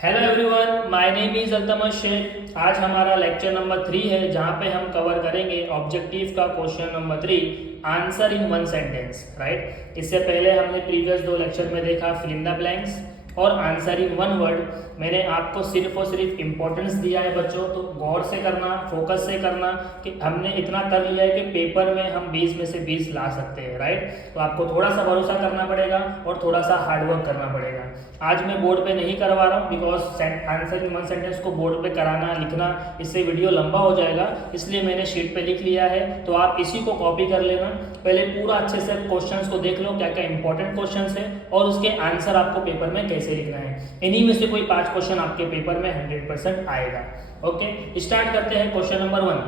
Hello everyone, my name is Altamash Shaikh. आज हमारा lecture number 3 है जहाँ पे हम कवर करेंगे ऑब्जेक्टिव का question number 3, answer in one sentence. Right, इससे पहले हमने प्रीवियस 2 लेक्चर में देखा फिल इन द ब्लैंक्स और आंसर इन वन वर्ड। मैंने आपको सिर्फ और सिर्फ इम्पोर्टेंस दिया है बच्चों, तो गौर से करना, फोकस से करना कि हमने इतना कर लिया है कि पेपर में हम 20 में से 20 ला सकते हैं। राइट, तो आपको थोड़ा सा भरोसा करना पड़ेगा और थोड़ा सा हार्डवर्क करना पड़ेगा। आज मैं बोर्ड पे नहीं करवा रहा हूँ because answer in one sentence को बोर्ड पे कराना लिखना इससे वीडियो लंबा हो जाएगा, इसलिए मैंने शीट पे लिख लिया है। तो आप इसी को कॉपी कर लेना, पहले पूरा अच्छे से क्वेश्चंस को देख लो क्या क्या इंपॉर्टेंट क्वेश्चंस है और उसके आंसर आपको पेपर में कैसे लिखना है। इन्हीं में से कोई 5 क्वेश्चन आपके पेपर में 100% आएगा। ओके, स्टार्ट करते हैं question number 1।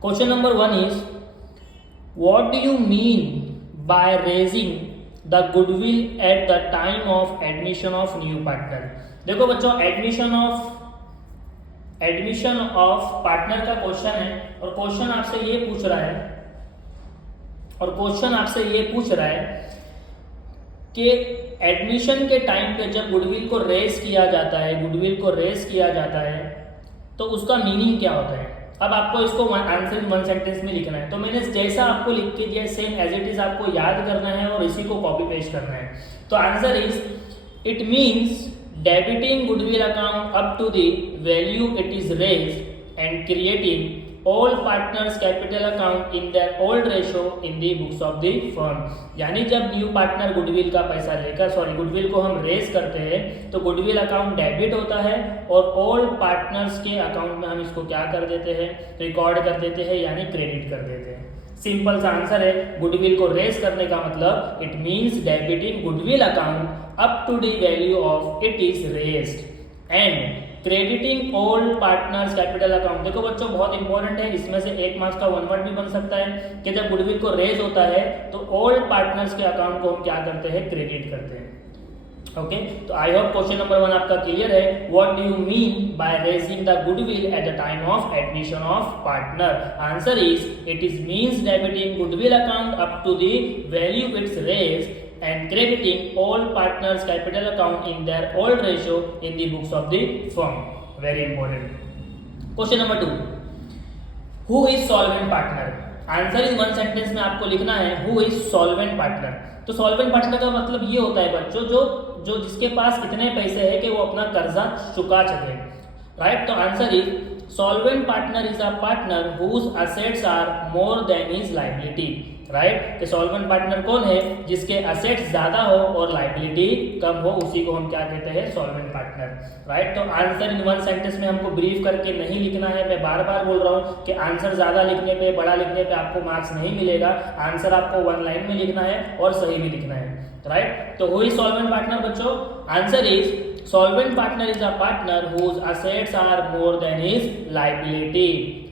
Question number 1 is what do you mean by raising the goodwill at the time of admission of new partner. देखो बच्चों, एडमिशन ऑफ पार्टनर का क्वेश्चन है और क्वेश्चन आपसे ये पूछ रहा है कि एडमिशन के टाइम पे जब गुडविल को रेज किया जाता है तो उसका मीनिंग क्या होता है। अब आपको इसको आंसर इन वन सेंटेंस में लिखना है, तो मैंने जैसा आपको लिख के दिया सेम एज इट इज आपको याद करना है और इसी को कॉपी पेस्ट करना है। तो answer is it means debiting goodwill account up to the value it is raised and creating all partners capital account in their old ratio in the books of the firm. यानी जब new partner goodwill का पैसा लेकर goodwill को हम raise करते हैं तो गुडविल अकाउंट डेबिट होता है और ओल्ड पार्टनर्स के अकाउंट में हम इसको क्या कर देते हैं, रिकॉर्ड कर देते हैं, यानी क्रेडिट कर देते हैं। सिंपल सा आंसर है, गुडविल को रेज करने का मतलब it means debiting goodwill account up to the value of it is raised and crediting all partners capital account. देखो बच्चों, बहुत इंपॉर्टेंट है, इसमें से 1 मार्क्स का 1 वर्ड भी बन सकता है कि जब गुडविल को रेज होता है तो ऑल पार्टनर्स के अकाउंट को हम क्या करते हैं, क्रेडिट करते हैं। ओके, तो आई होप क्वेश्चन नंबर 1 आपका क्लियर है। What do you mean by raising the goodwill at the time of admission of partner. Answer is it is means debiting goodwill account up to the value its raised and crediting all partners capital account in their old ratio in the books of the firm. Very important. Question number 2, who is solvent partner? Answer in one sentence में आपको लिखना है who is solvent partner। तो solvent partner का मतलब ये होता है बच्चों, जो जिसके पास इतने पैसे है कि वो अपना कर्जा चुका सके। राइट, तो answer is solvent partner is a partner whose assets are more than his liability। Right, कि सॉल्वेंट पार्टनर कौन है, जिसके असेट्स ज्यादा हो और लाइबिलिटी कम हो, उसी को हम क्या कहते हैं, सॉल्वेंट पार्टनर। राइट, तो आंसर इन वन सेंटेंस में हमको ब्रीफ करके नहीं लिखना है। मैं बार बार बोल रहा हूँ कि आंसर ज्यादा लिखने पे, बड़ा लिखने पे आपको मार्क्स नहीं मिलेगा। आंसर आपको 1 लाइन में लिखना है और सही भी लिखना है। राइट, तो हु इज सॉल्वेंट पार्टनर बच्चों। Answer is solvent partner is a partner whose assets are more than his liability।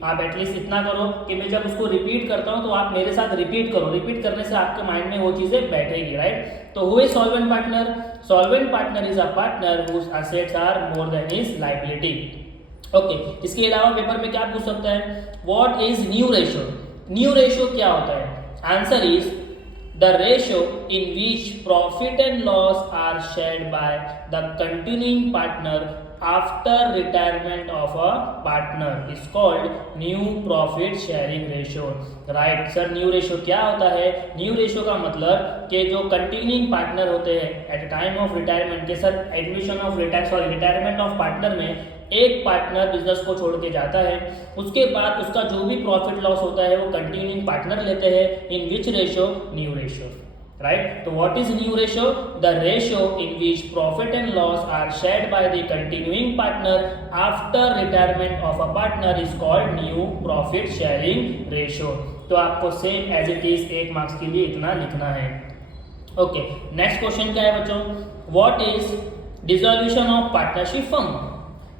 आप एटलीस्ट इतना करो कि मैं जब उसको रिपीट करता हूं तो आप मेरे साथ रिपीट करो, रिपीट करने से आपके माइंड में वो चीजें बैठेगी। राइट, तो who is solvent partner. Solvent partner is a partner whose assets are more than his liability। Okay, इसके अलावा पेपर में क्या पूछ सकता है, what is new ratio. New ratio क्या होता है। Answer is the ratio in which profit and loss are shared by the continuing partner after retirement of a partner is called new profit sharing ratio। Right sir, new ratio क्या होता है। New ratio का मतलब कि जो continuing partner होते हैं at time of retirement के सर रिटायरमेंट ऑफ पार्टनर में एक पार्टनर बिजनेस को छोड़ के जाता है, उसके बाद उसका जो भी प्रॉफिट लॉस होता है वो कंटिन्यूइंग पार्टनर लेते हैं। In which ratio, new ratio. Right, तो what is new ratio, the ratio in which profit and loss are shared by the continuing partner after retirement of a partner is called new profit sharing ratio. तो आपको same as it is 1 marks के लिए इतना लिखना है। Okay, next question क्या है बच्चों, what is dissolution of partnership firm.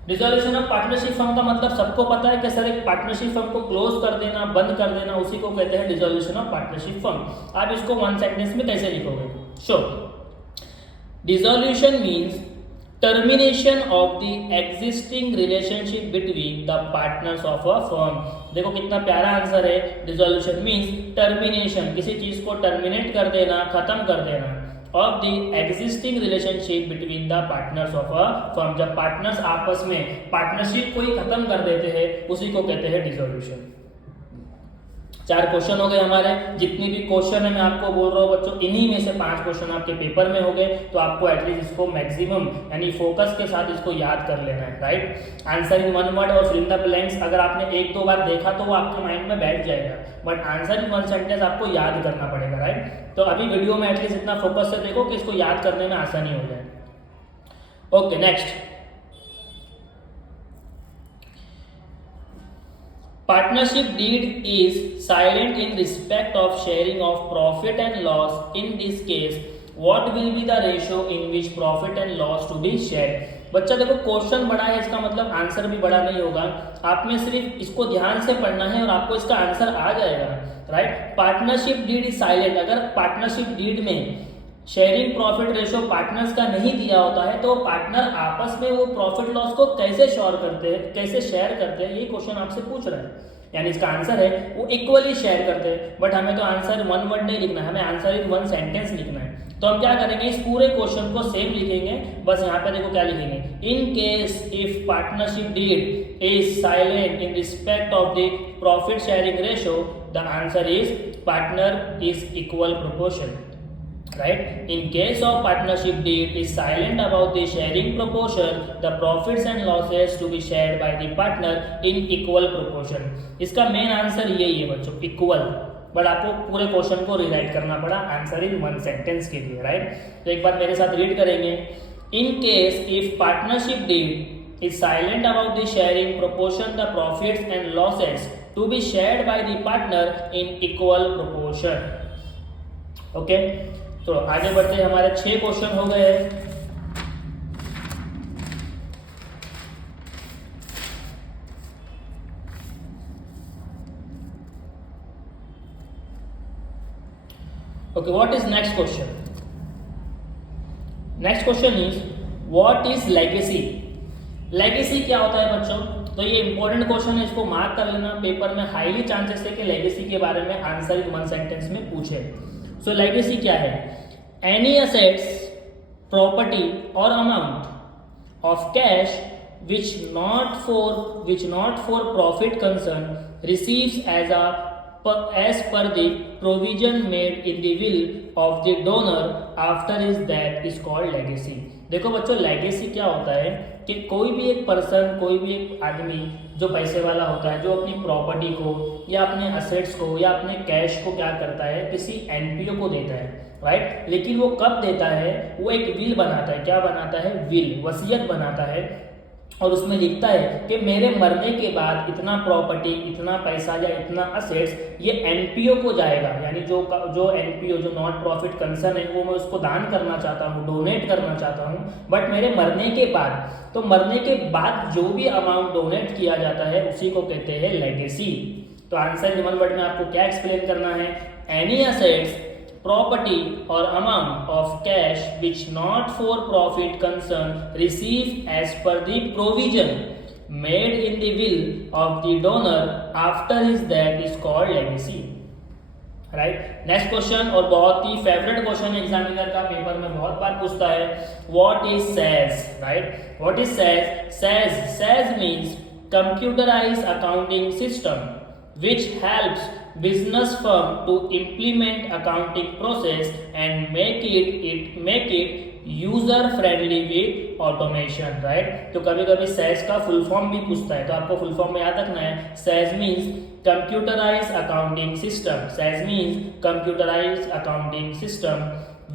Dissolution of partnership firm का मतलब सबको पता है कि सर एक पार्टनरशिप फर्म को क्लोज कर देना, बंद कर देना, उसी को कहते हैं डिसॉल्यूशन ऑफ पार्टनरशिप फर्म। आप इसको 1 सेंटेंस में कैसे लिखोगे। Dissolution means termination of the existing relationship between the partners of a firm. देखो कितना प्यारा आंसर है। डिसॉल्यूशन मीन्स टर्मिनेशन, किसी चीज को टर्मिनेट कर देना, खत्म कर देना। Of the existing relationship between the partners of a firm. जब पार्टनर्स आपस में पार्टनरशिप को ही खत्म कर देते हैं उसी को कहते हैं डिसोल्यूशन। 4 क्वेश्चन हो गए हमारे। जितनी भी क्वेश्चन है मैं आपको बोल रहा हूँ बच्चों, इन्हीं में से 5 क्वेश्चन आपके पेपर में हो गए, तो आपको एटलीस्ट इसको मैक्सिमम यानी फोकस के साथ इसको याद कर लेना है, right. Answer in one word और फिल इन द ब्लैंक्स अगर आपने 1-2 बार देखा तो वो आपके माइंड में बैठ जाएगा, but answer in one sentence आपको याद करना पड़ेगा, राइट। तो अभी वीडियो में एटलीस्ट इतना फोकस से देखो कि इसको याद करने में आसानी हो जाए। Okay, next. Partnership deed is silent in respect of sharing of profit and loss. In this case, what will be the ratio in which profit and loss to be shared? बच्चा देखो क्वेश्चन बड़ा है, इसका मतलब answer भी बड़ा नहीं होगा। आप में सिर्फ इसको ध्यान से पढ़ना है और आपको इसका आंसर आ जाएगा, right. Partnership deed is silent. अगर पार्टनरशिप डीड में शेयरिंग प्रॉफिट रेशो पार्टनर्स का नहीं दिया होता है तो पार्टनर आपस में वो प्रॉफिट लॉस को कैसे शेयर करते हैं, कैसे शेयर करते हैं, ये क्वेश्चन आपसे पूछ रहा है। यानी इसका आंसर है वो इक्वली शेयर करते हैं, बट हमें तो आंसर वन वर्ड नहीं लिखना है, हमें आंसर इन वन सेंटेंस लिखना है। तो हम क्या करेंगे, इस पूरे क्वेश्चन को सेम लिखेंगे, बस यहाँ पे देखो क्या लिखेंगे, in case if partnership deed is silent in respect of the profit sharing ratio, the answer is partner is equal proportion, right? In case of partnership deed is silent about the sharing proportion, the profits and losses to be shared by the partner in equal proportion. इसका main answer यही है बच्चों, equal, but आपको पूरे question को rewrite करना पड़ा answer in one sentence के लिए, राइट। तो एक बार मेरे साथ रीड करेंगे, in case if partnership deed is silent about the sharing proportion, the profits and losses to be shared by the partner in equal proportion. Okay, तो आगे बढ़ते हैं, हमारे 6 क्वेश्चन हो गए हैं। Okay, what is next question? Next question is what is legacy. Legacy क्या होता है बच्चों? तो ये इंपॉर्टेंट क्वेश्चन है, इसको मार्क कर लेना, पेपर में हाईली चांसेस है कि लेगेसी के बारे में आंसर इन वन सेंटेंस में पूछे। सो लेगेसी क्या है? Any assets, property or amount of cash which not for profit concern receives as per the provision made in the will of the donor after his death is called legacy। देखो बच्चों, legacy क्या होता है कि कोई भी एक person, कोई भी एक आदमी जो पैसे वाला होता है, जो अपनी प्रॉपर्टी को या अपने असेट्स को या अपने कैश को क्या करता है, किसी एनपीओ को देता है, राइट। लेकिन वो कब देता है? वो एक विल बनाता है। क्या बनाता है? विल, वसीयत बनाता है, और उसमें लिखता है कि मेरे मरने के बाद इतना प्रॉपर्टी, इतना पैसा या इतना असेट्स ये एनपीओ को जाएगा, यानी जो एनपीओ, जो नॉट प्रॉफिट कंसर्न है, वो मैं उसको दान करना चाहता हूँ, डोनेट करना चाहता हूँ, बट मेरे मरने के बाद, तो मरने के बाद जो भी अमाउंट डोनेट किया जाता है उसी को कहते हैं लेगेसी। तो आंसर इन वन वर्ड में आपको क्या एक्सप्लेन करना है? Any assets, property or amount of cash which not for profit concern received as per the provision made in the will of the donor after his death is called legacy, right? Next question, और बहुत ही favourite question examiner का paper में बहुत बार पूछता है, what is says, right. What is says? Says means computerised accounting system which helps business firm to implement accounting process and make it user friendly with automation, right। तो कभी कभी says का full form भी पूछता है, तो आपको full form में याद रखना है। Says means computerised accounting system, says means computerised accounting system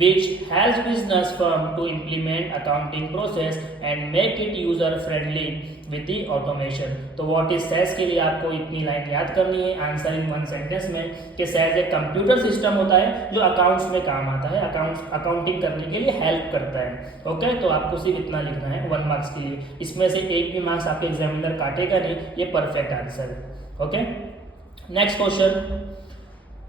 which helps business firm to implement accounting process and make it user friendly with the automation। तो what is SaaS के लिए आपको इतनी line याद करनी है आंसर इन वन सेंटेंस में कि SaaS एक कंप्यूटर सिस्टम होता है जो अकाउंट्स में काम आता है, अकाउंटिंग करने के लिए हेल्प करता है। ओके, तो आपको सिर्फ इतना लिखना है 1 मार्क्स के लिए, इसमें से एक भी मार्क्स आपके एग्जामिनर काटेगा नहीं, ये परफेक्ट आंसर है। Okay, next question,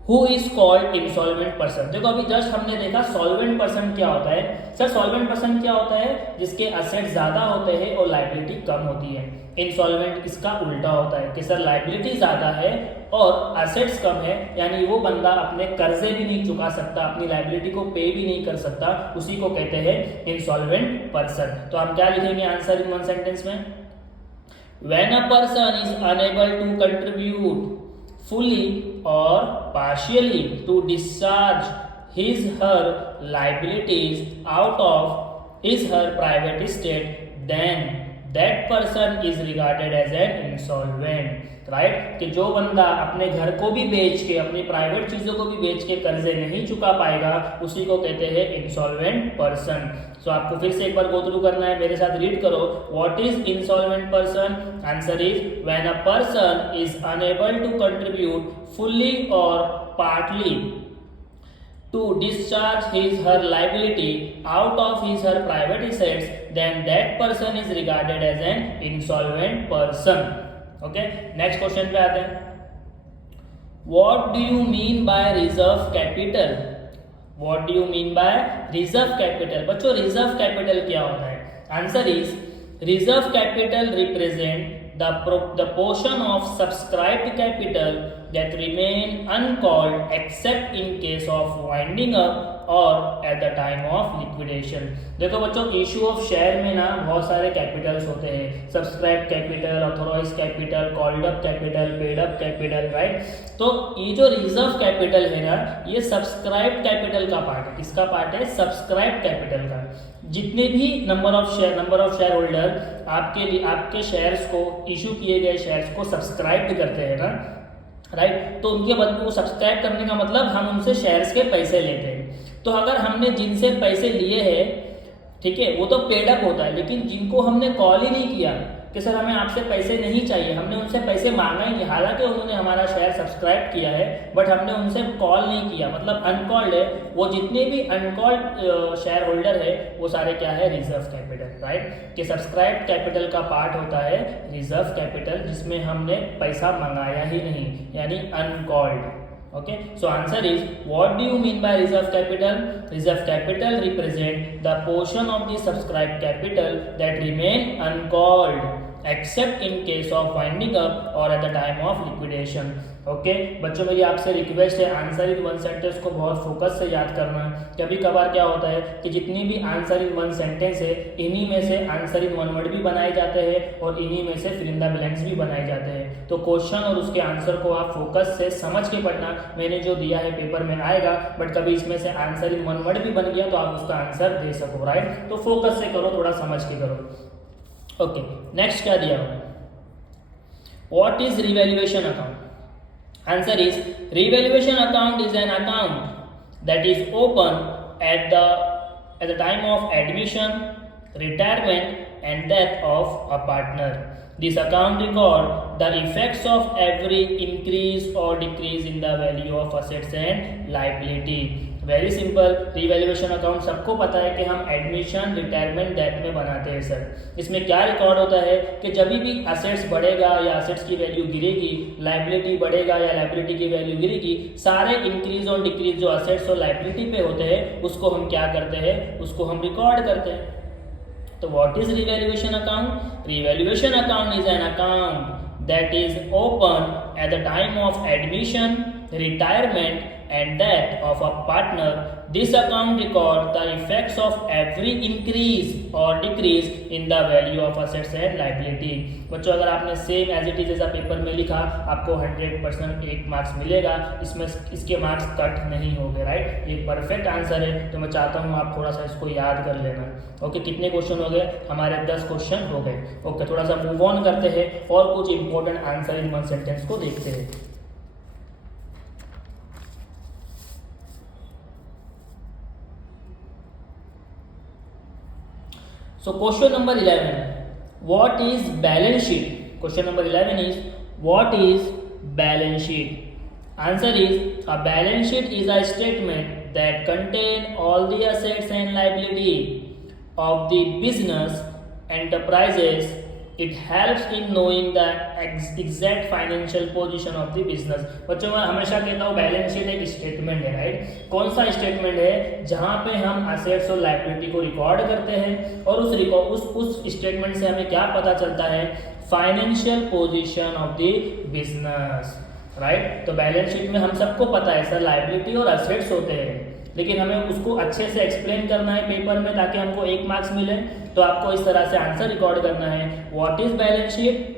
who is called insolvent person. देखो अभी जस्ट हमने देखा सॉल्वेंट पर्सन क्या होता है। सर सॉल्वेंट पर्सन क्या होता है? जिसके असेट ज्यादा होते हैं और लायबिलिटी कम होती है। इंसॉल्वेंट इसका उल्टा होता है कि सर लायबिलिटी ज्यादा है और असेट्स कम है, यानी वो बंदा अपने कर्जे भी नहीं चुका सकता, अपनी लाइबिलिटी को पे भी नहीं कर सकता, उसी को कहते हैं इंसॉल्वेंट पर्सन। तो हम क्या लिखेंगे आंसर इन वन सेंटेंस में? When a person is unable to contribute fully or partially to discharge his her liabilities out of his her private estate, then that person is regarded as an insolvent, right? कि जो बंदा अपने घर को भी बेच के, अपनी प्राइवेट चीजों को भी बेच के कर्जे नहीं चुका पाएगा, उसी को कहते हैं इंसॉल्वेंट पर्सन। सो आपको फिर से एक बार गो थ्रू करना है, मेरे साथ रीड करो। What is insolvent person? Answer is when a person is unable to contribute fully और partly to discharge his her liability out of his her private assets, then that person is regarded as an insolvent person. Okay, next question पे आते हैं। What do you mean by reserve capital? What do you mean by reserve capital? बच्चों reserve capital क्या होता है? Answer is reserve capital represent the portion of subscribed capital that remain uncalled except in case of winding up or at the time of liquidation। देखो बच्चों, issue of share में ना बहुत सारे कैपिटल्स होते हैं, subscribe capital, authorize capital, called up capital, paid up capital, right? तो ये जो रिजर्व कैपिटल है ना, ये सब्सक्राइब कैपिटल का पार्ट है। किसका पार्ट है? सब्सक्राइब कैपिटल का। जितने भी नंबर ऑफ शेयर होल्डर आपके शेयर्स को, इशू किए गए शेयर्स को सब्सक्राइब करते हैं ना, राइट? तो उनके बदले को सब्सक्राइब करने का मतलब हम उनसे शेयर्स के पैसे लेते हैं। तो अगर हमने जिनसे पैसे लिए हैं, ठीक है, वो तो पेड अप होता है, लेकिन जिनको हमने कॉल ही नहीं किया कि सर हमें आपसे पैसे नहीं चाहिए, हमने उनसे पैसे मांगा ही नहीं, हालांकि उन्होंने हमारा शेयर सब्सक्राइब किया है, बट हमने उनसे कॉल नहीं किया, मतलब अनकॉल्ड है, वो जितने भी अनकॉल्ड शेयर होल्डर है वो सारे क्या है? Reserve capital, right? कि सब्सक्राइब कैपिटल का पार्ट होता है रिजर्व कैपिटल, जिसमें हमने पैसा मंगाया ही नहीं, यानी uncalled. Okay, so answer is what do you mean by reserve capital? Reserve capital represent the portion of the subscribed capital that remain uncalled except in case of winding up or at the time of liquidation। Okay बच्चों, मेरी आपसे request है answer in one sentence को बहुत focus से याद करना है। कभी कभार क्या होता है कि जितनी भी आंसर इन वन सेंटेंस है, इन्हीं में से आंसर इन वन वर्ड भी बनाए जाते हैं और इन्हीं में से फिल इन द ब्लैंक्स भी बनाए जाते हैं। तो क्वेश्चन और उसके आंसर को आप फोकस से समझ के पढ़ना। मैंने जो दिया है पेपर में आएगा, बट कभी इसमें से आंसर इन वन वर्ड भी बन गया तो आप उसका आंसर दे सको, राइट? तो फोकस से करो, थोड़ा समझ के करो। ओके, नेक्स्ट क्या दिया हुआ? What is revaluation account? Answer is revaluation account is an account that is open at the time of admission, retirement and death of a partner. This account record the effects of every increase or decrease in the value of assets and liability. Very simple, revaluation account सबको पता है कि हम admission, retirement, death में बनाते हैं sir. इसमें क्या रिकॉर्ड होता है कि जब भी असेट्स बढ़ेगा या असेट्स की वैल्यू गिरेगी, लाइबिलिटी बढ़ेगा या लाइबिलिटी की वैल्यू गिरेगी, सारे इंक्रीज और डिक्रीज जो असेट्स और लाइबिलिटी पे होते हैं उसको हम क्या करते हैं? उसको हम रिकॉर्ड करते हैं। तो what is revaluation account? Revaluation account is an account that is open at the time of admission, retirement and death of a partner. This account records the effects of every increase or decrease in the value of assets and liability. बच्चों, अगर आपने same as it is जैसा paper में लिखा, आपको 100% 8 marks मिलेगा, इसमें इसके मार्क्स कट नहीं होंगे, राइट? ये परफेक्ट आंसर है, तो मैं चाहता हूँ आप थोड़ा सा इसको याद कर लेना। ओके, कितने क्वेश्चन हो गए हमारे? 10 क्वेश्चन हो गए। ओके, थोड़ा सा मूव ऑन करते हैं और कुछ important answer in one sentence को देखते हैं। So question number 11, what is balance sheet? Question number 11 is what is balance sheet? Answer is a balance sheet is a statement that contain all the assets and liability of the business enterprises. It helps in knowing the exact financial position of the business. बच्चों, मैं हमेशा कहता हूँ balance sheet एक statement है, right? कौन सा statement है? जहाँ पे हम असेट्स और लायबिलिटी को रिकॉर्ड करते हैं और उस स्टेटमेंट से हमें क्या पता चलता है? Financial position of the business. Right. तो बैलेंस शीट में हम सबको पता है सर लायबिलिटी और असेट्स होते हैं, लेकिन हमें उसको अच्छे से एक्सप्लेन करना है पेपर में ताकि हमको 1 मार्क्स मिले। तो आपको इस तरह से आंसर रिकॉर्ड करना है। What is balance sheet?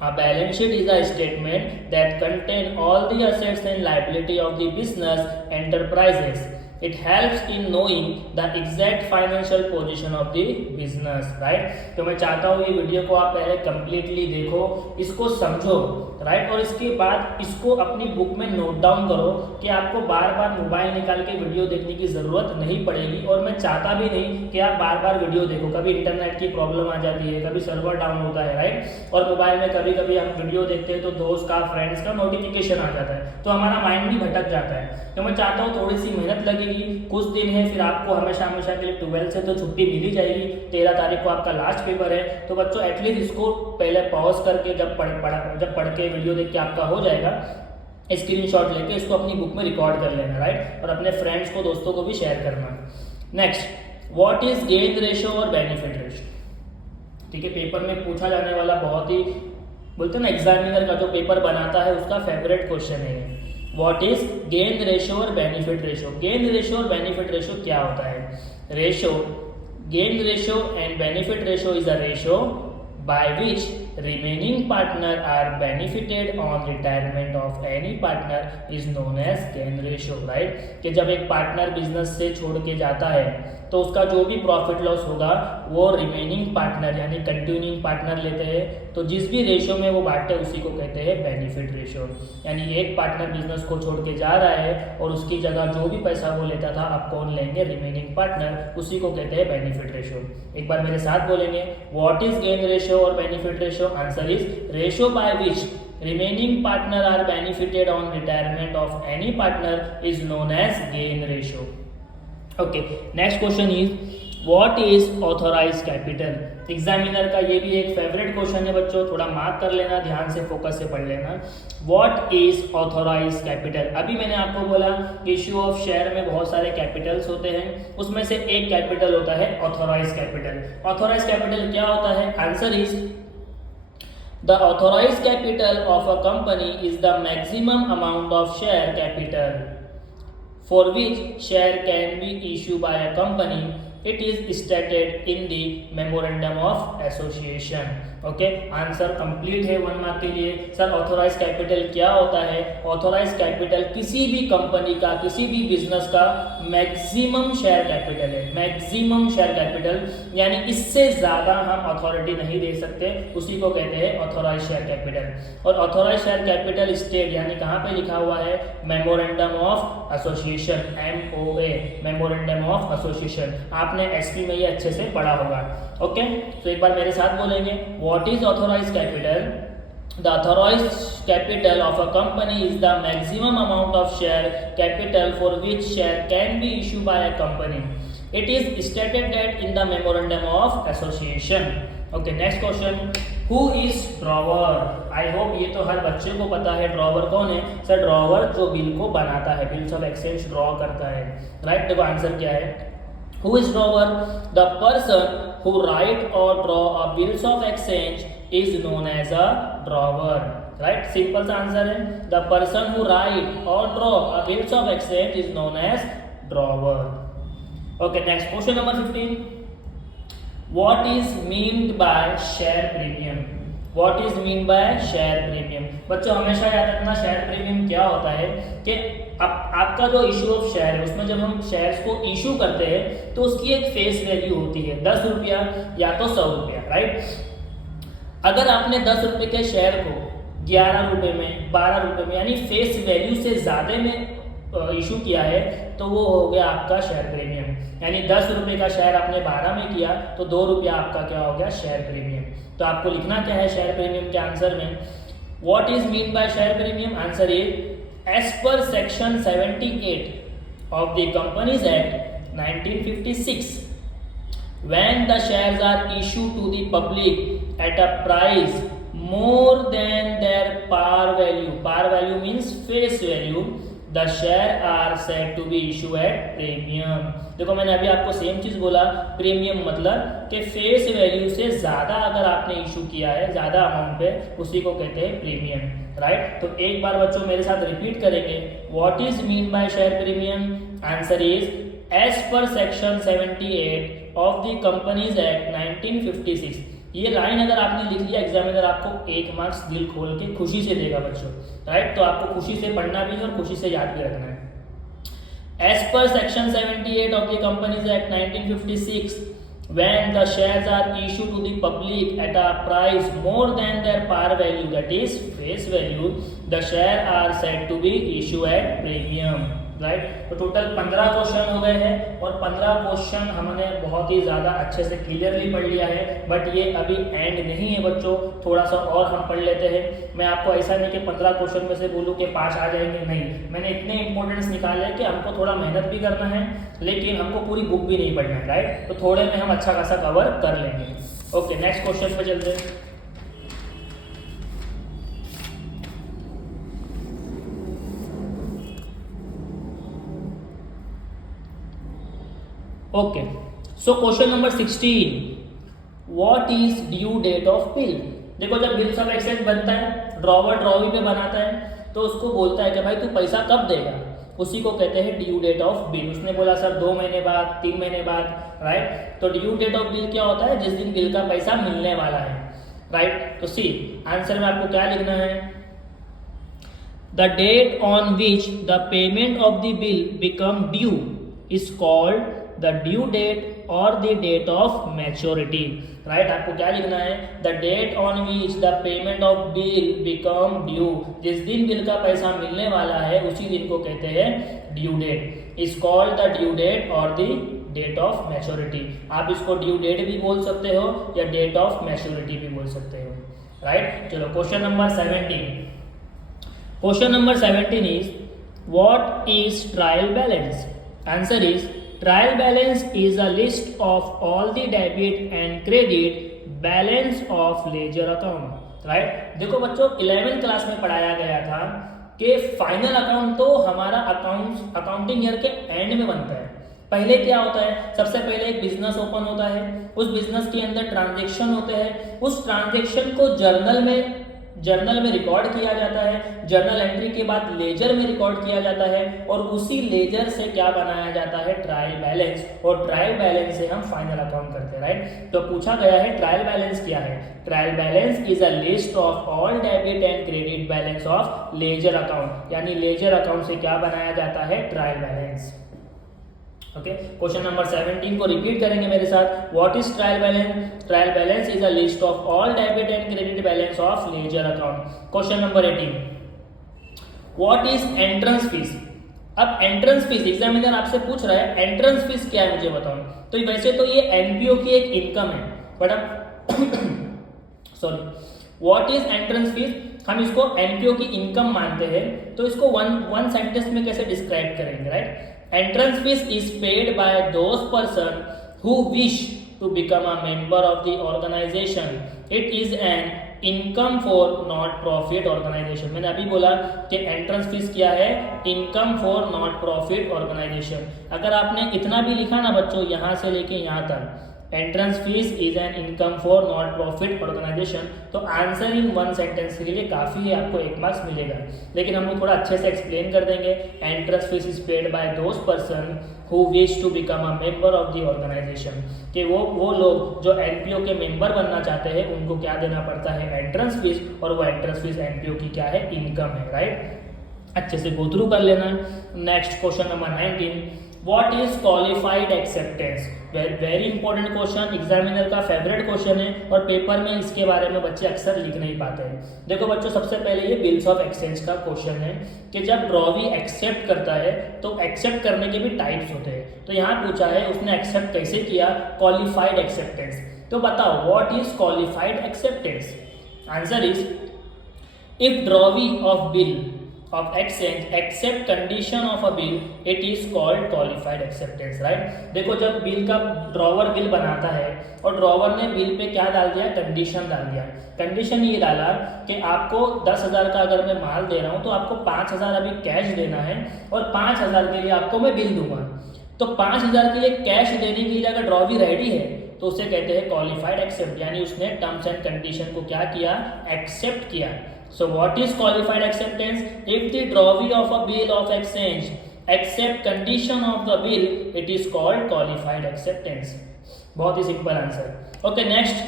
A balance sheet is a statement that contain all the assets and liability of the business enterprises. It helps in knowing the exact financial position of the business, right? तो मैं चाहता हूँ ये video को आप पहले completely देखो, इसको समझो, राइट। और इसके बाद इसको अपनी बुक में नोट डाउन करो कि आपको बार बार मोबाइल निकाल के वीडियो देखने की ज़रूरत नहीं पड़ेगी। और मैं चाहता भी नहीं कि आप बार बार वीडियो देखो, कभी इंटरनेट की प्रॉब्लम आ जाती है, कभी सर्वर डाउन होता है, राइट। और मोबाइल में कभी कभी हम वीडियो देखते हैं तो दोस्त का, फ्रेंड्स का नोटिफिकेशन आ जाता है, तो हमारा माइंड भी भटक जाता है। तो मैं चाहता हूँ थोड़ी सी मेहनत लगेगी, कुछ दिन है, फिर आपको हमेशा हमेशा के लिए 12 से तो छुट्टी मिल ही जाएगी। 13 तारीख को आपका लास्ट पेपर है। तो बच्चों एटलीस्ट इसको पहले पॉज करके जब पढ़ के वीडियो देख के आपका हो जाएगा, स्क्रीनशॉट लेके इसको अपनी बुक में रिकॉर्ड कर लेना, राइट। और अपने फ्रेंड्स को, दोस्तों को भी शेयर करना। Next, what is gain ratio और बेनिफिट रेशियो? ठीक है, पेपर में पूछा जाने वाला बहुत ही, बोलते हैं ना, एग्जामिनर का जो पेपर बनाता है उसका फेवरेट क्वेश्चन है। व्हाट इज गेन रेशियो और बेनिफिट रेशियो? गेन रेशियो और बेनिफिट रेशियो क्या होता है? Ratio, gain ratio and benefit ratio is a ratio by which remaining partner are benefited on retirement of any partner is known as gain ratio, right? कि जब एक partner business से छोड़ के जाता है तो उसका जो भी प्रॉफिट लॉस होगा वो रिमेनिंग पार्टनर यानी कंटिन्यूइंग पार्टनर लेते हैं। तो जिस भी रेशियो में वो बांटते हैं उसी को कहते हैं बेनिफिट रेशियो। यानी एक पार्टनर बिजनेस को छोड़ के जा रहा है और उसकी जगह जो भी पैसा वो लेता था अब कौन लेंगे? रिमेनिंग पार्टनर, उसी को कहते हैं बेनिफिट रेशियो। एक बार मेरे साथ बोलेंगे, व्हाट इज गेन रेशियो और benefit ratio? Answer is ratio by which remaining partner are benefited on retirement of any partner is known as gain ratio. Okay, next question is what is authorized capital? Examiner का ये भी एक favourite question है बच्चों, थोड़ा mark कर लेना, ध्यान से फोकस से पढ़ लेना। What is authorized capital? अभी मैंने आपको बोला कि इश्यू ऑफ शेयर में बहुत सारे कैपिटल्स होते हैं, उसमें से एक कैपिटल होता है ऑथोराइज्ड कैपिटल। ऑथोराइज्ड कैपिटल क्या होता है? Answer is the authorized capital of a company is the maximum amount of share capital for which share can be issued by a company. It is stated in the memorandum of association. Okay, answer complete है 1 mark के लिए। Sir authorise capital क्या होता है? Authorise capital किसी भी company का, किसी भी बिजनेस का मैक्सिमम शेयर कैपिटल है। मैक्सिमम शेयर कैपिटल यानी इससे ज़्यादा हम अथॉरिटी नहीं दे सकते, उसी को कहते हैं ऑथोराइज शेयर कैपिटल। और ऑथोराइज शेयर कैपिटल स्टेट यानी कहाँ पे लिखा हुआ है? Memorandum of association, MOA, memorandum of association. आपने SP में ये अच्छे से पढ़ा होगा। ओके, तो एक बार मेरे साथ बोलेंगे, what is authorized capital? The authorized capital of a company is the maximum amount of share capital for which share can be issued by a company. It is stated that in the memorandum of association. Okay, next question. Who is drawer? I hope ये तो हर बच्चे को पता है drawer कौन है। Sir drawer जो bill को बनाता है, बिल्स ऑफ एक्सचेंज ड्रॉ करता है, राइट। देखो आंसर क्या है? Who is drawer? The person who write or draw a bills of exchange is known as a drawer, right? Simple सा आंसर है। The person who write or draw a bills of exchange is known as drawer. Okay, next question number 15. What is meant by share premium? What is mean by share premium? बच्चों हमेशा याद रखना share premium क्या होता है कि आपका जो इशू ऑफ शेयर है उसमें जब हम शेयर्स को इशू करते हैं तो उसकी एक फेस वैल्यू होती है 10 रुपया या तो 100 रुपया, राइट। अगर आपने 10 रुपये के शेयर को 11 रुपये में, 12 रुपये में यानी फेस वैल्यू से ज़्यादा में इशू किया है तो वो हो गया आपका शेयर प्रीमियम। यानी 10 रुपये का शेयर आपने 12 में किया तो 2 रुपया आपका क्या हो गया? Share premium. तो आपको लिखना क्या है शेयर प्रीमियम के आंसर में? What is mean by share premium? Answer is as per section 78 of the Companies Act 1956 when the shares are issued to the public at a price more than their par value means face value the share are said to be issue at premium. देखो मैंने अभी आपको same चीज बोला, premium मतलब कि face value से ज्यादा अगर आपने इशू किया है, ज्यादा अमाउंट पे, उसी को कहते हैं प्रीमियम, राइट। तो एक बार बच्चों मेरे साथ रिपीट करेंगे, what is mean by share premium? Answer is as per section 78 of the companies act 1956। ये लाइन अगर आपने लिख लिया, एग्जामिनर आपको 1 मार्क्स दिल खोल के खुशी से देगा बच्चों, राइट। तो आपको खुशी से पढ़ना भी है और खुशी से याद भी रखना है। As per section 78 of the companies act 1956, when the shares are issued to the public at a price more than their par value, that is face value, the share are said to be issued at premium, right. तो total 15 question हो गए हैं और 15 question हमने बहुत ही ज़्यादा अच्छे से क्लियरली पढ़ लिया है। बट ये अभी एंड नहीं है बच्चों, थोड़ा सा और हम पढ़ लेते हैं। मैं आपको ऐसा नहीं कि 15 क्वेश्चन में से बोलूँ कि पास आ जाएंगे, नहीं, मैंने इतने इंपॉर्टेंस निकाले हैं कि हमको थोड़ा मेहनत भी करना है, लेकिन हमको पूरी बुक भी नहीं पढ़ना है, राइट। तो थोड़े में हम अच्छा खासा कवर कर लेंगे। ओके, नेक्स्ट क्वेश्चन पे चलते हैं। Okay, so question number 16, what is due date of bill? देखो जब बिल्स ऑफ एक्सचेंज बनता है, ड्रॉवर ड्रॉवी पे बनाता है, तो उसको बोलता है कि भाई तू पैसा कब देगा, उसी को कहते हैं ड्यू डेट ऑफ बिल। उसने बोला सर 2 महीने बाद, 3 महीने बाद, राइट। तो ड्यू डेट ऑफ बिल क्या होता है? जिस दिन बिल का पैसा मिलने वाला है, राइट। तो सी आंसर में आपको क्या लिखना है? The date on which the payment of the bill become due is called the due date और the date of maturity, right. आपको क्या लिखना है? The date on which the payment of bill become due, जिस दिन bill का पैसा मिलने वाला है उसी दिन को कहते हैं due date, is called the due date और द डेट ऑफ मैच्योरिटी। आप इसको ड्यू डेट भी बोल सकते हो या डेट ऑफ मैच्योरिटी भी बोल सकते हो, राइट। चलो question number 17। Question number 17 is what is trial balance? Answer is trial balance is a list of all the debit and credit balance of ledger account, right. देखो बच्चों 11th class में पढ़ाया गया था कि फाइनल अकाउंट तो हमारा accounting year के एंड में बनता है। पहले क्या होता है? सबसे पहले एक बिजनेस ओपन होता है, उस बिजनेस के अंदर ट्रांजेक्शन होते हैं, उस ट्रांजेक्शन को जर्नल में रिकॉर्ड किया जाता है, जर्नल एंट्री के बाद लेजर में रिकॉर्ड किया जाता है, और उसी लेजर से क्या बनाया जाता है? ट्रायल बैलेंस, और ट्रायल बैलेंस से हम फाइनल अकाउंट करते हैं, राइट। तो पूछा गया है ट्रायल बैलेंस क्या है? Trial balance is a list of all debit and credit balance of ledger account, यानी लेजर अकाउंट से क्या बनाया जाता है? Trial balance. Okay, question number 17 को रिपीट करेंगे मेरे साथ। What is trial balance? Trial balance is a list of all debit and credit balance of ledger account. Question number 18, what is entrance fees? अब एंट्रेंस फीस एग्जामिनर आपसे पूछ रहा है entrance fees क्या है मुझे बताओ। तो वैसे तो ये एनपीओ की एक इनकम है, बट अब sorry, what is entrance fees? हम इसको एनपीओ की इनकम मानते हैं, तो इसको वन सेंटेंस में कैसे डिस्क्राइब करेंगे, right. Entrance fees is paid by those person who wish to become a member of the organization. It is an income for not profit organization. मैंने अभी बोला कि एंट्रेंस फीस क्या है? Income for not profit organization. अगर आपने इतना भी लिखा ना बच्चों, यहाँ से लेके यहाँ तक, entrance fees is an income for not profit organization, तो आंसर इन वन सेंटेंस के लिए काफ़ी है, आपको 1 मार्क्स मिलेगा। लेकिन हम लोग थोड़ा अच्छे से एक्सप्लेन कर देंगे। Entrance fees is paid by those person who wish to become a member of the organisation, कि वो लोग जो एनपीओ के मेंबर बनना चाहते हैं उनको क्या देना पड़ता है? एंट्रेंस फीस, और वो एंट्रेंस फीस एनपीओ की क्या है? इनकम है, राइट। अच्छे से गो थ्रू कर लेना। Next question number 19, what is qualified acceptance? Very important question, examiner का फेवरेट क्वेश्चन है, और पेपर में इसके बारे में बच्चे अक्सर लिख नहीं पाते हैं। देखो बच्चों, सबसे पहले ये बिल्स ऑफ एक्सचेंज का क्वेश्चन है कि जब ड्रॉवी एक्सेप्ट करता है तो एक्सेप्ट करने के भी टाइप्स होते हैं। तो यहाँ पूछा है उसने एक्सेप्ट कैसे किया? Qualified acceptance. तो बताओ what is qualified acceptance? Answer is if drawee of bill of exchange accept condition of a bill, it is called qualified acceptance, right? देखो जब बिल का ड्रॉवर बिल बनाता है और ड्रॉवर ने बिल पे क्या डाल दिया, कंडीशन डाल दिया। कंडीशन ये डाला कि आपको 10,000 का अगर मैं माल दे रहा हूँ तो आपको 5,000 अभी कैश देना है और 5,000 के लिए आपको मैं बिल दूंगा। तो 5,000 के लिए कैश देने के लिए अगर ड्रॉ भी रेडी है तो उसे कहते हैं क्वालिफाइड एक्सेप्ट, यानी उसने टर्म्स एंड कंडीशन को क्या किया, एक्सेप्ट किया। So what is qualified acceptance? If the drawee of a bill of exchange accept condition of the bill, it is called qualified acceptance. बहुत ही simple answer. Okay next,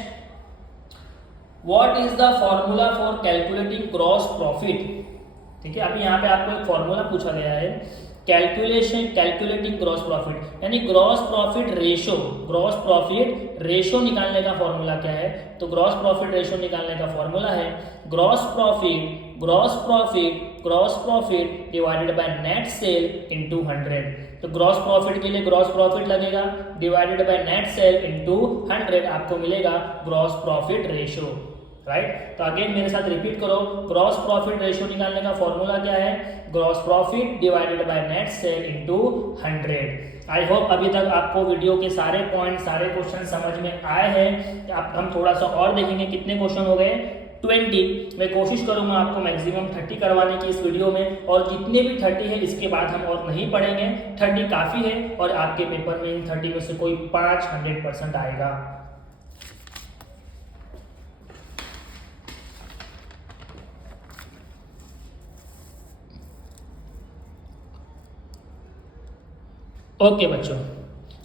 what is the formula for calculating gross profit? ठीक है, अभी यहाँ पे आपको एक formula पूछा गया है, कैलकुलेटिंग ग्रॉस प्रॉफिट, यानी ग्रॉस प्रॉफिट रेशो निकालने का फॉर्मूला क्या है? तो ग्रॉस प्रॉफिट रेशो निकालने का फॉर्मूला है gross profit divided by net cell into 100। तो ग्रॉस प्रॉफिट के लिए ग्रॉस प्रॉफिट लगेगा divided by net cell into 100, आपको मिलेगा ग्रॉस प्रॉफिट रेशो, राइट? तो अगेन मेरे साथ रिपीट करो, ग्रॉस प्रॉफिट रेशो निकालने का फॉर्मूला क्या है? Gross profit divided by net cell into 100। I hope अभी तक आपको वीडियो के सारे पॉइंट, सारे क्वेश्चन समझ में आए हैं। अब हम थोड़ा सा और देखेंगे कितने क्वेश्चन हो गए, 20। मैं कोशिश करूंगा आपको मैक्सिमम 30 करवाने की इस वीडियो में, और जितने भी 30 है इसके बाद हम और नहीं पढ़ेंगे, 30 काफ़ी है और आपके पेपर में इन 30 में से कोई 5 100% आएगा। ओके बच्चों,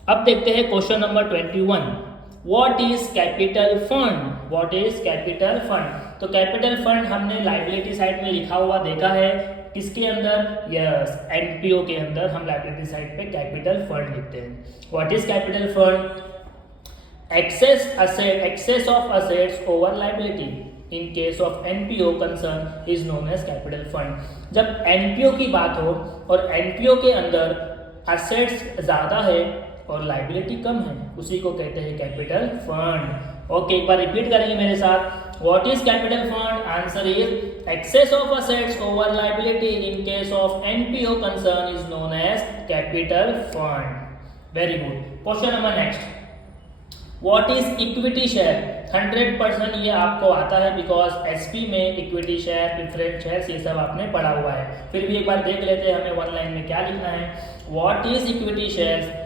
अब देखते हैं question number 21। What is capital fund? What is capital fund? तो कैपिटल फंड हमने लाइबिलिटी साइड में लिखा हुआ देखा है, किसके अंदर? यस, एनपीओ के अंदर हम लाइबिलिटी साइड पे कैपिटल फंड लिखते हैं। What is capital fund? Excess of assets over liability in case of NPO concern is known as capital fund. जब एनपीओ की बात हो और एनपीओ के अंदर असेट्स ज्यादा है और लाइबिलिटी कम है, उसी को कहते हैं कैपिटल फंड। ओके, एक बार रिपीट करेंगे मेरे साथ, what is capital fund? Answer is excess of assets over liability in case of NPO concern is known as capital fund. Very good. Question number next, what is equity share? 100% ये आपको आता है because SP में equity share, preference share, ये सब आपने पढ़ा हुआ है। फिर भी एक बार देख लेते हैं हमें वन लाइन में क्या लिखना है। What is equity share?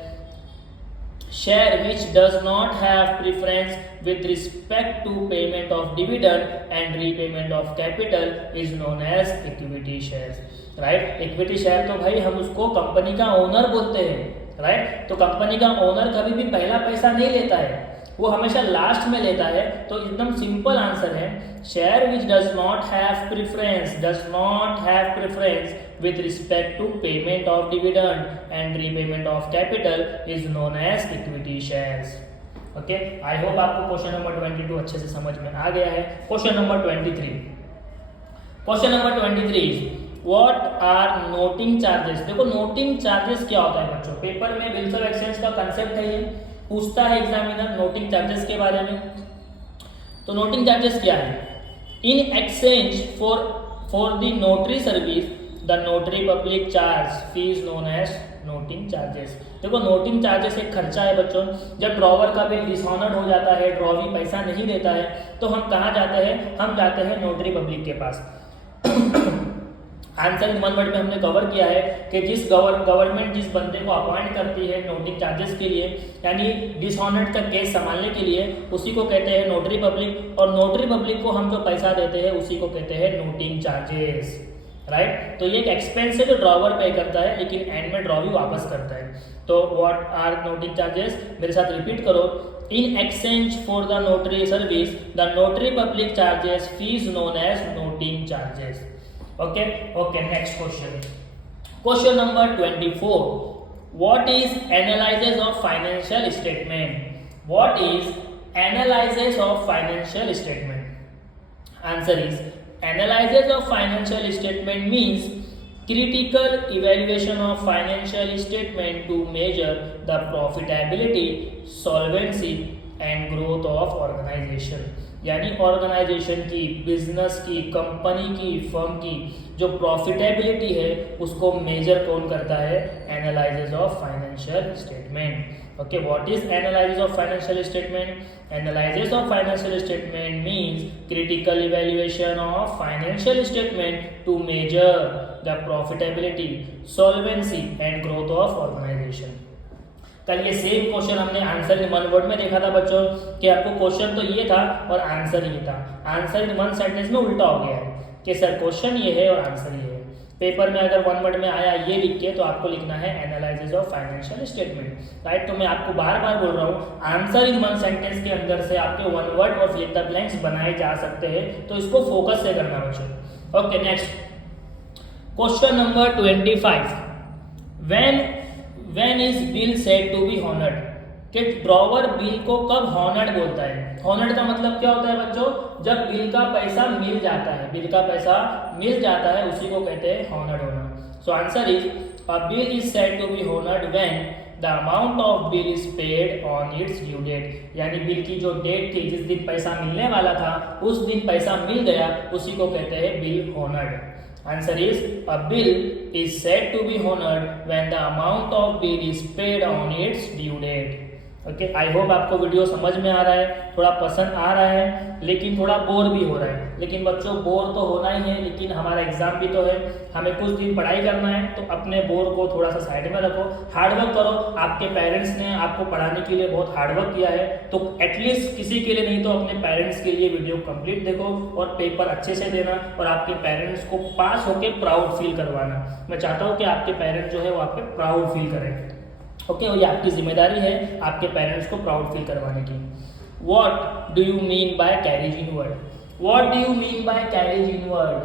Share which does not have preference with respect to payment of dividend and repayment of capital is known as equity share, right? Equity share तो भाई हम उसको कंपनी का owner बोलते हैं, राइट? तो company का owner कभी भी पहला पैसा नहीं लेता है, वो हमेशा लास्ट में लेता है। तो एकदम सिंपल आंसर है, share which does not have preference with respect to payment of dividend and repayment of capital is known as equity shares. Okay, I hope आपको क्वेश्चन नंबर 22 अच्छे से समझ में आ गया है। Question number 23, question number 23, what are noting charges? देखो noting charges क्या होता है बच्चों, पेपर में बिल्स ऑफ एक्सचेंज का कंसेप्ट है, ये पूछता है एग्जामिनर नोटिंग चार्जेस के बारे में। तो नोटिंग चार्जेस क्या है? In exchange for the notary service the notary public charge fees known as noting charges. देखो नोटिंग चार्जेस एक खर्चा है बच्चों। जब ड्रॉवर का बिल डिसऑनर्ड हो जाता है, ड्रॉवी पैसा नहीं देता है, तो हम कहाँ जाते हैं? हम जाते हैं नोटरी पब्लिक के पास। आंसर इन वन वर्ड में हमने कवर किया है कि जिस गवर्नमेंट जिस बंदे को अपॉइंट करती है नोटिंग चार्जेस के लिए, यानी डिसऑनर्ड का केस संभालने के लिए, उसी को कहते हैं नोटरी पब्लिक। और नोटरी पब्लिक को हम जो पैसा देते हैं उसी को कहते हैं नोटिंग चार्जेस, राइट? तो ये एक एक्सपेंस है जो ड्रॉवर पे करता है, लेकिन एंड में ड्रॉवी वापस करता है। तो व्हाट आर नोटिंग चार्जेस? मेरे साथ रिपीट करो, in exchange for the notary service the notary public charges fees known as noting charges. Okay, next question, question number 24, what is analysis of financial statement? What is analysis of financial statement? Answer is analysis of financial statement means critical evaluation of financial statement to measure the profitability, solvency and growth of organisation, यानी organisation की, business की, company की, firm की जो profitability है उसको measure कौन करता है? Analysis of financial statement. Okay, what is analysis of financial statement? Analysis of financial statement means critical evaluation of financial statement to measure the profitability, solvency and growth of organization. कल ये same question हमने answer in one word में देखा था बच्चों कि आपको question तो ये था और आंसर ये था. आंसर इन वन सेंटेंस में उल्टा हो गया है कि सर क्वेश्चन ये है और आंसर ये है. पेपर में अगर वन वर्ड में आया ये लिख के तो आपको लिखना है analysis of financial statement, right. तो मैं आपको बार बार बोल रहा हूँ आंसर इन वन सेंटेंस के अंदर से आपके वन वर्ड और फिल द ब्लैंक्स बनाए जा सकते हैं, तो इसको फोकस से करना बच्चों. Okay, next question number 25. When is bill said to be honoured? कि ड्रॉवर बिल को कब हॉनर्ड बोलता है? हॉनर्ड का मतलब क्या होता है बच्चों? जब बिल का पैसा मिल जाता है, बिल का पैसा मिल जाता है उसी को कहते हैं हॉनर्ड होना. So answer is a bill is said to be honoured when the amount of bill is paid on its due date, यानी बिल की जो डेट थी, जिस दिन पैसा मिलने वाला था उस दिन पैसा मिल गया, उसी को कहते हैं bill honoured. Answer is a bill is said to be honored when the amount of bill is paid on its due date. Okay, I hope आपको वीडियो समझ में आ रहा है, थोड़ा पसंद आ रहा है, लेकिन थोड़ा बोर भी हो रहा है. लेकिन बच्चों बोर तो होना ही है, लेकिन हमारा एग्जाम भी तो है, हमें कुछ दिन पढ़ाई करना है, तो अपने बोर को थोड़ा सा साइड में रखो, हार्डवर्क करो. आपके पेरेंट्स ने आपको पढ़ाने के लिए बहुत हार्डवर्क किया है, तो एटलीस्ट किसी के लिए नहीं तो अपने पेरेंट्स के लिए वीडियो कंप्लीट देखो और पेपर अच्छे से देना और आपके पेरेंट्स को पास होकर प्राउड फील करवाना. मैं चाहता हूँ कि आपके पेरेंट्स जो है वो आप पे प्राउड फील करें. ओके, और ये आपकी जिम्मेदारी है आपके पेरेंट्स को प्राउड फील करवाने की. What do you mean by carriage inward? What do you mean by carriage inward?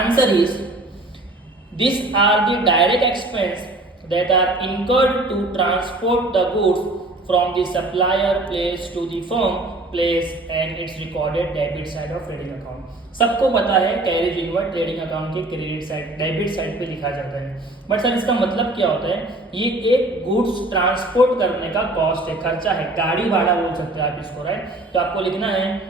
Answer is this are the direct expense that are incurred to transport the goods from the supplier place to the firm place and it's recorded debit side of trading account. सबको पता है carriage inward trading account के credit side, debit side पे लिखा जाता है. But sir इसका मतलब क्या होता है? ये एक गुड्स ट्रांसपोर्ट करने का कॉस्ट है, खर्चा है, गाड़ी भाड़ा बोल सकते हैं आप इसको, राइट. तो आपको लिखना है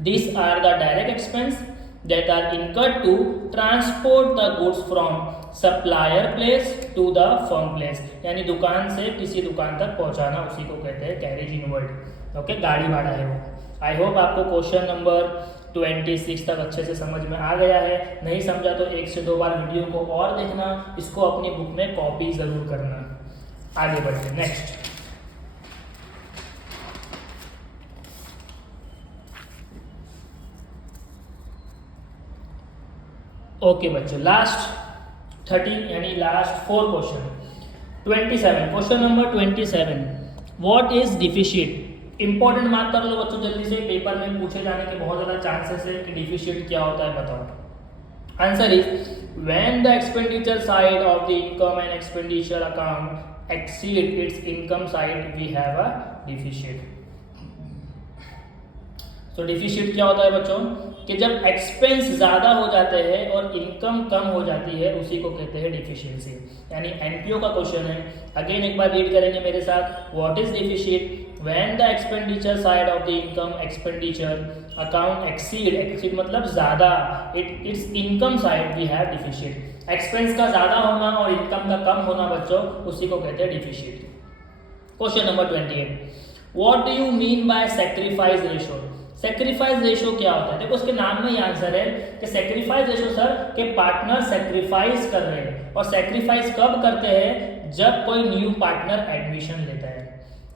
this are the direct expense that are incurred to transport the goods from supplier place to the firm place, यानी दुकान से किसी दुकान तक पहुंचाना, उसी को कहते हैं कैरेज इनवर्ड. ओके, गाड़ी भाड़ा है वो. आई होप आपको क्वेश्चन नंबर 26 तक अच्छे से समझ में आ गया है. नहीं समझा तो 1 से 2 बार वीडियो को और देखना, इसको अपनी बुक में कॉपी जरूर करना. आगे बढ़ते नेक्स्ट. ओके बच्चों, लास्ट 30 यानी last 4 question. 27 question number 27. What is deficit? Important mark कर लो बच्चों जल्दी से, पेपर में पूछे जाने के बहुत ज़्यादा चांसेस है कि डिफिशिट क्या होता है बताओ. Answer is when the expenditure side of the income and expenditure account exceed its income side we have a deficit. तो डिफिशिट क्या होता है बच्चों? कि जब एक्सपेंस ज़्यादा हो जाते हैं और इनकम कम हो जाती है, उसी को कहते हैं डिफिशियंसी. यानी एनपीओ का क्वेश्चन है. अगेन एक बार रीड करेंगे मेरे साथ. What is deficit? When the expenditure side of the income expenditure account exceed मतलब ज़्यादा, its income side we have deficit. Expense का ज़्यादा होना और इनकम का कम होना बच्चों, उसी को कहते हैं deficit. Question number 28. What do you mean by sacrifice ratio? Sacrifice ratio क्या होता है? देखो उसके नाम में ही आंसर है कि सेक्रीफाइस रेशियो सर के पार्टनर सेक्रीफाइस कर रहे हैं. और सेक्रीफाइस कब करते हैं? जब कोई न्यू पार्टनर एडमिशन लेता है.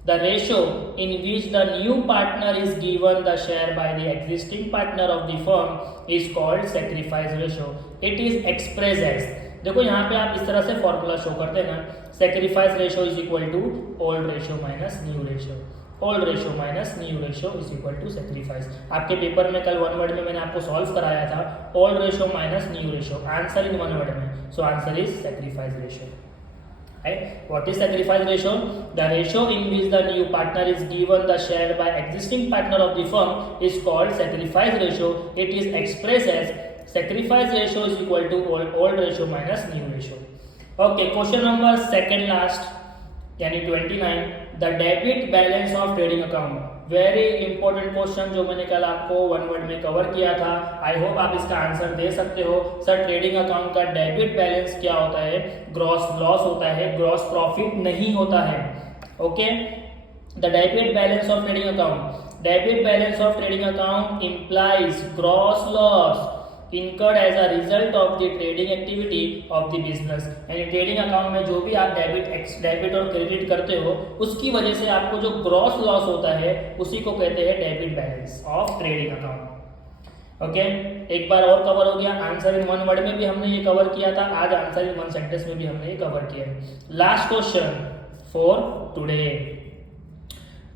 The ratio in which the new partner is given the share by the existing partner of the firm is called sacrifice ratio. It is expressed as, देखो यहाँ पे आप इस तरह से फॉर्मूला शो करते हैं ना, sacrifice ratio is equal to old ratio minus new ratio. old ratio minus new ratio is equal to sacrifice. आपके पेपर में कल वन वर्ड में मैंने आपको सॉल्व कराया था old ratio minus new ratio. Answer in one word में. So answer is sacrifice ratio. Right? What is sacrifice ratio? The ratio in which the new partner is given the share by existing partner of the firm is called sacrifice ratio. It is expressed as sacrifice ratio is equal to old ratio minus new ratio. Okay, question number second last यानी 29. The debit balance of trading account. Very important question जो मैंने कल आपको one word में cover किया था। I hope आप इसका आंसर दे सकते हो। सर ट्रेडिंग अकाउंट का डेबिट बैलेंस क्या होता है? ग्रॉस लॉस होता है, ग्रॉस प्रॉफिट नहीं होता है। Okay, the debit balance of trading account, debit balance of trading account implies gross loss incurred as a result of the trading activity of the business। यानी trading account में जो भी आप डेबिट और credit करते हो उसकी वजह से आपको जो ग्रॉस लॉस होता है उसी को कहते हैं debit balance of trading account. Okay, एक बार और कवर हो गया। आंसर इन वन वर्ड में भी हमने ये कवर किया था, आज आंसर इन वन सेंटेंस में भी हमने ये कवर किया है। Last question for today,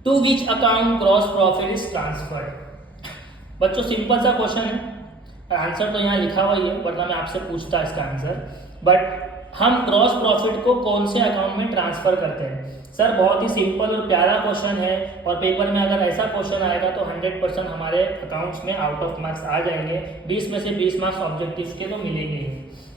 to which account gross profit is transferred. बच्चों सिंपल सा क्वेश्चन है, आंसर तो यहाँ लिखा हुआ ही है, वरना मैं आपसे पूछता इसका आंसर। बट हम ग्रॉस प्रॉफिट को कौन से अकाउंट में ट्रांसफर करते हैं? सर बहुत ही सिंपल और प्यारा क्वेश्चन है, और पेपर में अगर ऐसा क्वेश्चन आएगा तो 100% हमारे अकाउंट्स में आउट ऑफ मार्क्स आ जाएंगे। 20 में से 20 मार्क्स ऑब्जेक्टिव्स के तो मिलेंगे ही।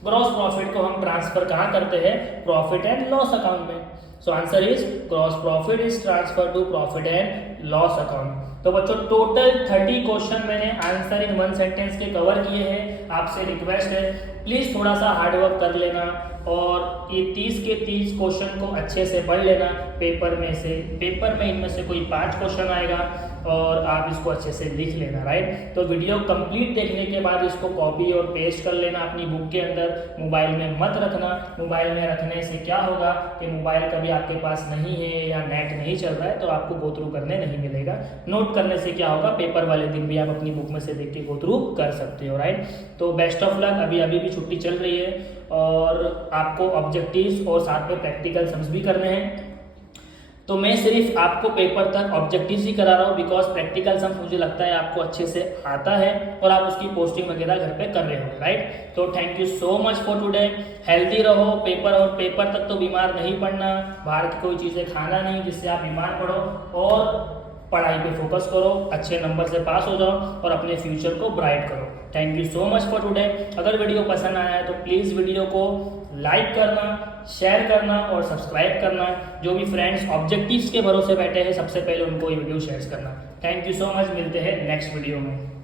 ग्रॉस प्रॉफिट को हम ट्रांसफर कहाँ करते हैं? प्रॉफिट एंड लॉस अकाउंट में। So answer is gross profit is transfer to profit and loss account. तो बच्चों टोटल 30 क्वेश्चन मैंने आंसर इन वन सेंटेंस के कवर किए हैं। आपसे रिक्वेस्ट है प्लीज थोड़ा सा हार्डवर्क कर लेना और ये 30 के 30 क्वेश्चन को अच्छे से पढ़ लेना। पेपर में इनमें से कोई 5 क्वेश्चन आएगा और आप इसको अच्छे से लिख लेना, राइट। तो वीडियो कंप्लीट देखने के बाद इसको कॉपी और पेस्ट कर लेना अपनी बुक के अंदर, मोबाइल में मत रखना। मोबाइल में रखने से क्या होगा कि मोबाइल कभी आपके पास नहीं है या नेट नहीं चल रहा है तो आपको गो थ्रू करने नहीं मिलेगा। नोट करने से क्या होगा, पेपर वाले दिन भी आप अपनी बुक में से देख के गो थ्रू कर सकते हो, राइट। तो बेस्ट ऑफ लक। अभी भी छुट्टी चल रही है और आपको ऑब्जेक्टिव्स और साथ में प्रैक्टिकल सम्स भी करने हैं। तो मैं सिर्फ आपको पेपर तक ऑब्जेक्टिव्स ही करा रहा हूँ, बिकॉज प्रैक्टिकल सम्स मुझे लगता है आपको अच्छे से आता है और आप उसकी पोस्टिंग वगैरह घर पे कर रहे हो, राइट। तो thank you so much for today. Healthy रहो, पेपर तक तो बीमार नहीं पड़ना, बाहर की कोई चीज़ें खाना नहीं जिससे आप बीमार पड़ो, और पढ़ाई पे फोकस करो, अच्छे नंबर से पास हो जाओ और अपने फ्यूचर को ब्राइट करो। Thank you so much for today. अगर वीडियो पसंद आया है तो प्लीज़ वीडियो को लाइक करना, शेयर करना और सब्सक्राइब करना। जो भी फ्रेंड्स ऑब्जेक्टिव्स के भरोसे बैठे हैं सबसे पहले उनको ये वीडियो शेयर करना। थैंक यू सो मच, मिलते हैं नेक्स्ट वीडियो में।